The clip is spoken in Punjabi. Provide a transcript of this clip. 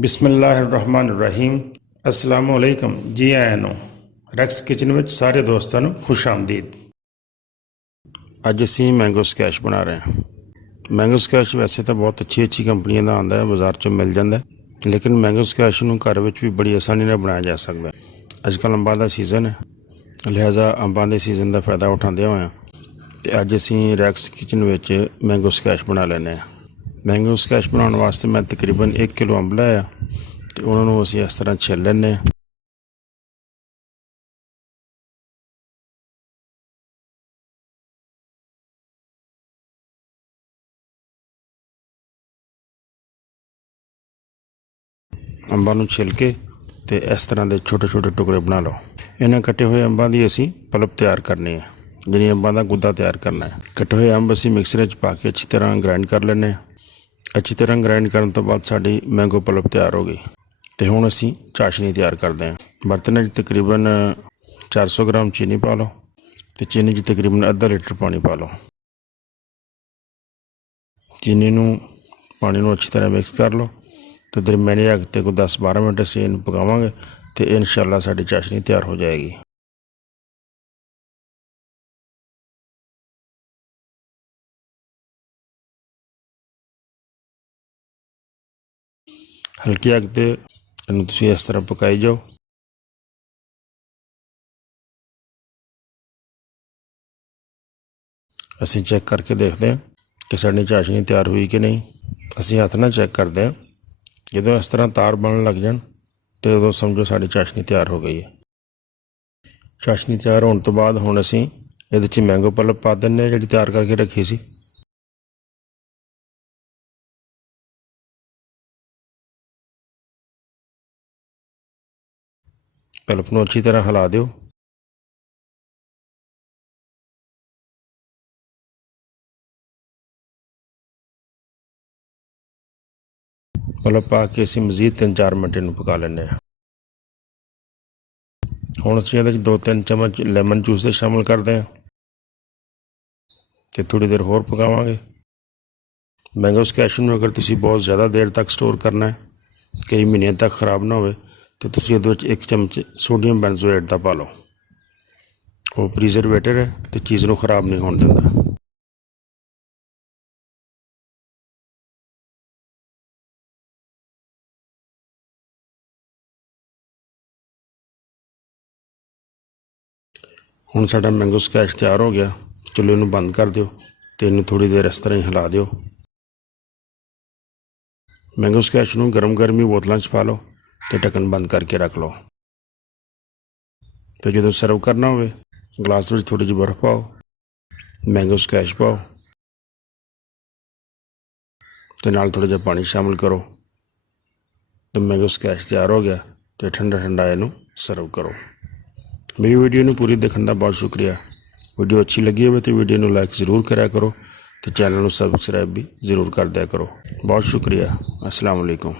ਬਿਸਮਿਲ੍ਲਾਹਿਰਰਹਿਮਾਨਿਰਰਹੀਮ। अस्सलामु अलैकुम। जी आया ਨੂੰ ਰੈਕਸ ਕਿਚਨ ਵਿੱਚ ਸਾਰੇ ਦੋਸਤਾਂ ਨੂੰ ਖੁਸ਼ ਆਮਦੀਦ। ਅੱਜ ਅਸੀਂ ਮੈਂਗੋ ਸਕੈਸ਼ ਬਣਾ ਰਹੇ ਹਾਂ। ਮੈਂਗੋ ਸਕੈਸ਼ ਵੈਸੇ ਤਾਂ ਬਹੁਤ ਅੱਛੀ ਕੰਪਨੀਆਂ ਦਾ ਆਉਂਦਾ ਹੈ, ਬਾਜ਼ਾਰ 'ਚੋਂ ਮਿਲ ਜਾਂਦਾ, ਲੇਕਿਨ ਮੈਂਗੋ ਸਕੈਸ਼ ਨੂੰ ਘਰ ਵਿੱਚ ਵੀ ਬੜੀ ਆਸਾਨੀ ਨਾਲ ਬਣਾਇਆ ਜਾ ਸਕਦਾ। ਅੱਜ ਕੱਲ੍ਹ ਅੰਬਾਂ ਦਾ ਸੀਜ਼ਨ ਹੈ, ਲਿਹਾਜ਼ਾ ਅੰਬਾਂ ਦੇ ਸੀਜ਼ਨ ਦਾ ਫਾਇਦਾ ਉਠਾਉਂਦੇ ਹੋਇਆ ਅਤੇ ਅੱਜ ਅਸੀਂ ਰੈਕਸ ਕਿਚਨ ਵਿੱਚ ਮੈਂਗੋ ਸਕੈਸ਼ ਬਣਾ ਲੈਂਦੇ ਹਾਂ। ਮੈਂਗੋ ਸਕੈਸ਼ ਬਣਾਉਣ ਵਾਸਤੇ ਮੈਂ ਤਕਰੀਬਨ 1 ਕਿਲੋ ਅੰਬ ਲਿਆ ਅਤੇ ਉਹਨਾਂ ਨੂੰ ਅਸੀਂ ਇਸ ਤਰ੍ਹਾਂ ਛਿੱਲ ਲੈਂਦੇ ਹਾਂ। ਅੰਬਾਂ ਨੂੰ ਛਿੱਲ ਕੇ ਅਤੇ ਇਸ ਤਰ੍ਹਾਂ ਦੇ ਛੋਟੇ ਛੋਟੇ ਟੁਕੜੇ ਬਣਾ ਲਓ। ਇਹਨਾਂ ਕੱਟੇ ਹੋਏ ਅੰਬਾਂ ਦੀ ਅਸੀਂ ਪਲਪ ਤਿਆਰ ਕਰਨੀ ਹੈ, ਜਿਹੜੀ ਅੰਬਾਂ ਦਾ ਗੁੱਦਾ ਤਿਆਰ ਕਰਨਾ ਹੈ। ਕੱਟੇ ਹੋਏ ਅੰਬ ਅਸੀਂ ਮਿਕਸਰ ਵਿੱਚ ਪਾ ਕੇ ਅੱਛੀ ਤਰ੍ਹਾਂ ਗ੍ਰਾਇੰਡ ਕਰ ਲੈਂਦੇ ਹਾਂ। ਅੱਛੀ ਤਰ੍ਹਾਂ ਗ੍ਰਾਇੰਡ ਕਰਨ ਤੋਂ ਬਾਅਦ ਸਾਡੀ ਮੈਂਗੋ ਪਲਪ ਤਿਆਰ ਹੋ ਗਈ ਅਤੇ ਹੁਣ ਅਸੀਂ ਚਾਸ਼ਨੀ ਤਿਆਰ ਕਰਦੇ ਹਾਂ। ਬਰਤਨ 'ਚ ਤਕਰੀਬਨ 400 ਗ੍ਰਾਮ ਚੀਨੀ ਪਾ ਲਓ ਅਤੇ ਚੀਨੀ 'ਚ ਤਕਰੀਬਨ ਅੱਧਾ ਲੀਟਰ ਪਾਣੀ ਪਾ ਲਓ। ਚੀਨੀ ਨੂੰ ਪਾਣੀ ਨੂੰ ਅੱਛੀ ਤਰ੍ਹਾਂ ਮਿਕਸ ਕਰ ਲਓ ਅਤੇ ਦਰਮਿਆਨੀ ਅੱਗ 'ਤੇ ਕੋਈ 10-12 ਮਿੰਟ ਅਸੀਂ ਇਹਨੂੰ ਪਕਾਵਾਂਗੇ ਅਤੇ ਇਨਸ਼ਾਅੱਲਾ ਸਾਡੀ ਚਾਸ਼ਨੀ ਤਿਆਰ ਹੋ ਜਾਏਗੀ। ਹਲਕੀ ਅੱਗ 'ਤੇ ਇਹਨੂੰ ਤੁਸੀਂ ਇਸ ਤਰ੍ਹਾਂ ਪਕਾਈ ਜਾਓ। ਅਸੀਂ ਚੈੱਕ ਕਰਕੇ ਦੇਖਦੇ ਹਾਂ ਕਿ ਸਾਡੀ ਚਾਸ਼ਨੀ ਤਿਆਰ ਹੋਈ ਕਿ ਨਹੀਂ। ਅਸੀਂ ਹੱਥ ਨਾਲ ਚੈੱਕ ਕਰਦੇ ਹਾਂ, ਜਦੋਂ ਇਸ ਤਰ੍ਹਾਂ ਤਾਰ ਬਣਨ ਲੱਗ ਜਾਣ ਅਤੇ ਉਦੋਂ ਸਮਝੋ ਸਾਡੀ ਚਾਸ਼ਨੀ ਤਿਆਰ ਹੋ ਗਈ ਹੈ। ਚਾਸ਼ਨੀ ਤਿਆਰ ਹੋਣ ਤੋਂ ਬਾਅਦ ਹੁਣ ਅਸੀਂ ਇਹਦੇ 'ਚ ਮੈਂਗੋ ਪਲਪ ਪਾ ਦਿੰਦੇ ਹਾਂ, ਜਿਹੜੀ ਤਿਆਰ ਕਰਕੇ ਰੱਖੀ ਸੀ। ਪਲਪ ਨੂੰ ਅੱਛੀ ਤਰ੍ਹਾਂ ਹਿਲਾ ਦਿਓ। ਪਲਪ ਪਾ ਕੇ ਅਸੀਂ ਮਜ਼ੀਦ 3-4 ਮਿੰਟ ਇਹਨੂੰ ਪਕਾ ਲੈਂਦੇ ਹਾਂ। ਹੁਣ ਅਸੀਂ ਇਹਦੇ 'ਚ 2-3 ਚਮਚ ਲੈਮਨ ਜੂਸ ਦੇ ਸ਼ਾਮਿਲ ਕਰਦੇ ਹਾਂ ਅਤੇ ਥੋੜ੍ਹੀ ਦੇਰ ਹੋਰ ਪਕਾਵਾਂਗੇ। ਮੈਂਗੋ ਸਕੈਸ਼ ਨੂੰ ਅਗਰ ਤੁਸੀਂ ਬਹੁਤ ਜ਼ਿਆਦਾ ਦੇਰ ਤੱਕ ਸਟੋਰ ਕਰਨਾ ਹੈ, ਕਈ ਮਹੀਨਿਆਂ ਤੱਕ ਖ਼ਰਾਬ ਨਾ ਹੋਵੇ, ਤਾਂ ਤੁਸੀਂ ਇਹਦੇ ਵਿੱਚ 1 ਚਮਚ ਸੋਡੀਅਮ ਬੈਂਜ਼ੋਏਟ ਦਾ ਪਾ ਲਓ। ਉਹ ਪ੍ਰੀਜ਼ਰਵੇਟਰ ਹੈ ਅਤੇ ਚੀਜ਼ ਨੂੰ ਖ਼ਰਾਬ ਨਹੀਂ ਹੋਣ ਦਿੰਦਾ। ਹੁਣ ਸਾਡਾ ਮੈਂਗੋ ਸਕੈਸ਼ ਤਿਆਰ ਹੋ ਗਿਆ। ਚੁੱਲ੍ਹੇ ਨੂੰ ਬੰਦ ਕਰ ਦਿਓ ਅਤੇ ਇਹਨੂੰ ਥੋੜ੍ਹੀ ਦੇਰ ਇਸ ਤਰ੍ਹਾਂ ਹੀ ਹਿਲਾ ਦਿਓ। ਮੈਂਗੋ ਸਕੈਸ਼ ਨੂੰ ਗਰਮ ਬੋਤਲਾਂ 'ਚ ਪਾ ਲਓ ਅਤੇ ਢੱਕਣ ਬੰਦ ਕਰਕੇ ਰੱਖ ਲਓ। ਅਤੇ ਜਦੋਂ ਸਰਵ ਕਰਨਾ ਹੋਵੇ, ਗਲਾਸ ਵਿੱਚ ਥੋੜ੍ਹੀ ਜਿਹੀ ਬਰਫ਼ ਪਾਓ, ਮੈਂਗੋ ਸਕੈਸ਼ ਪਾਓ ਅਤੇ ਨਾਲ ਥੋੜ੍ਹਾ ਜਿਹਾ ਪਾਣੀ ਸ਼ਾਮਿਲ ਕਰੋ ਅਤੇ ਮੈਂਗੋ ਸਕੈਸ਼ ਤਿਆਰ ਹੋ ਗਿਆ। ਅਤੇ ਠੰਡਾ ਇਹਨੂੰ ਸਰਵ ਕਰੋ। ਮੇਰੀ ਵੀਡੀਓ ਨੂੰ ਪੂਰੀ ਦੇਖਣ ਦਾ ਬਹੁਤ ਸ਼ੁਕਰੀਆ। ਵੀਡੀਓ ਅੱਛੀ ਲੱਗੀ ਹੋਵੇ ਤਾਂ ਵੀਡੀਓ ਨੂੰ ਲਾਈਕ ਜ਼ਰੂਰ ਕਰਿਆ ਕਰੋ ਅਤੇ ਚੈਨਲ ਨੂੰ ਸਬਸਕ੍ਰਾਈਬ ਵੀ ਜ਼ਰੂਰ ਕਰ ਦਿਆ ਕਰੋ। ਬਹੁਤ ਸ਼ੁਕਰੀਆ। अस्सलाम वालेकुम।